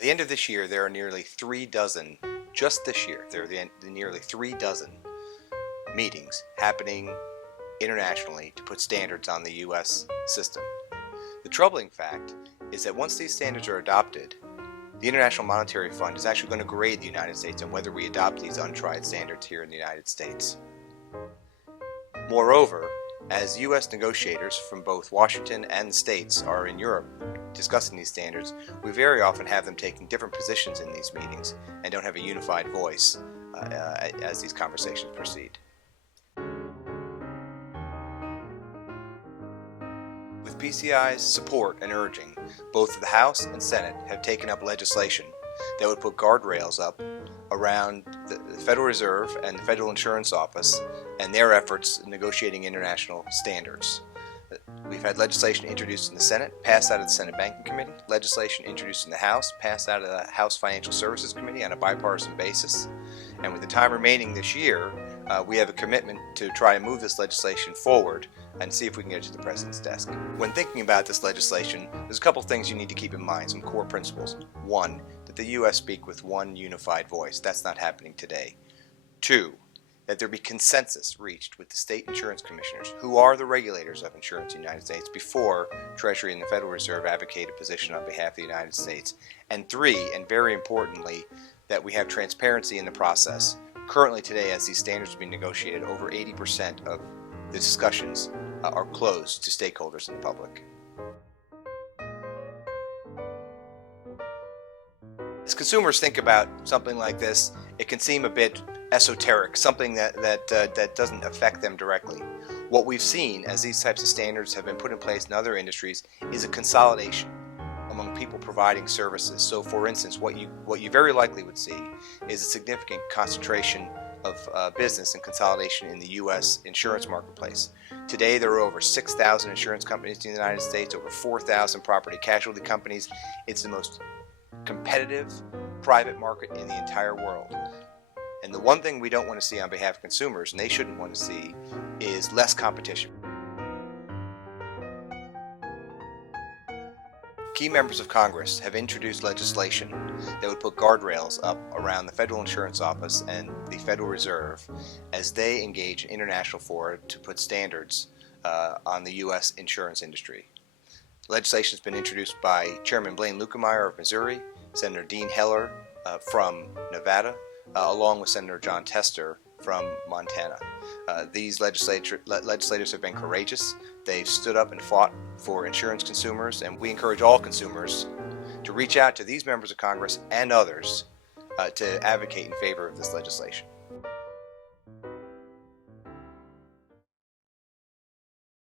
At the end of this year, there are nearly 3 dozen, just this year, there are nearly 3 dozen meetings happening internationally to put standards on the U.S. system. The troubling fact is that once these standards are adopted, the International Monetary Fund is actually going to grade the United States on whether we adopt these untried standards here in the United States. Moreover, as U.S. negotiators from both Washington and the states are in Europe discussing these standards, we very often have them taking different positions in these meetings and don't have a unified voice as these conversations proceed. With PCI's support and urging, both the House and Senate have taken up legislation that would put guardrails up around the Federal Reserve and the Federal Insurance Office and their efforts in negotiating international standards. We've had legislation introduced in the Senate, passed out of the Senate Banking Committee, legislation introduced in the House, passed out of the House Financial Services Committee on a bipartisan basis. And with the time remaining this year, we have a commitment to try and move this legislation forward and see if we can get it to the President's desk. When thinking about this legislation, there's a couple things you need to keep in mind, some core principles. One, that the U.S. speak with one unified voice. That's not happening today. Two, that there be consensus reached with the state insurance commissioners, who are the regulators of insurance in the United States, before Treasury and the Federal Reserve advocate a position on behalf of the United States. And three, and very importantly, that we have transparency in the process. Currently today, as these standards are being negotiated, over 80% of the discussions are closed to stakeholders in the public. As consumers think about something like this, it can seem a bit esoteric, something that doesn't affect them directly. What we've seen as these types of standards have been put in place in other industries is a consolidation among people providing services. So for instance, what you very likely would see is a significant concentration of business and consolidation in the U.S. insurance marketplace. Today there are over 6,000 insurance companies in the United States, over 4,000 property casualty companies. It's the most competitive private market in the entire world. And the one thing we don't want to see on behalf of consumers, and they shouldn't want to see, is less competition. Key members of Congress have introduced legislation that would put guardrails up around the Federal Insurance Office and the Federal Reserve as they engage in international fora to put standards on the U.S. insurance industry. Legislation has been introduced by Chairman Blaine Luetkemeyer of Missouri, Senator Dean Heller from Nevada, along with Senator John Tester from Montana. These legislators have been courageous. They've stood up and fought for insurance consumers, and we encourage all consumers to reach out to these members of Congress and others to advocate in favor of this legislation.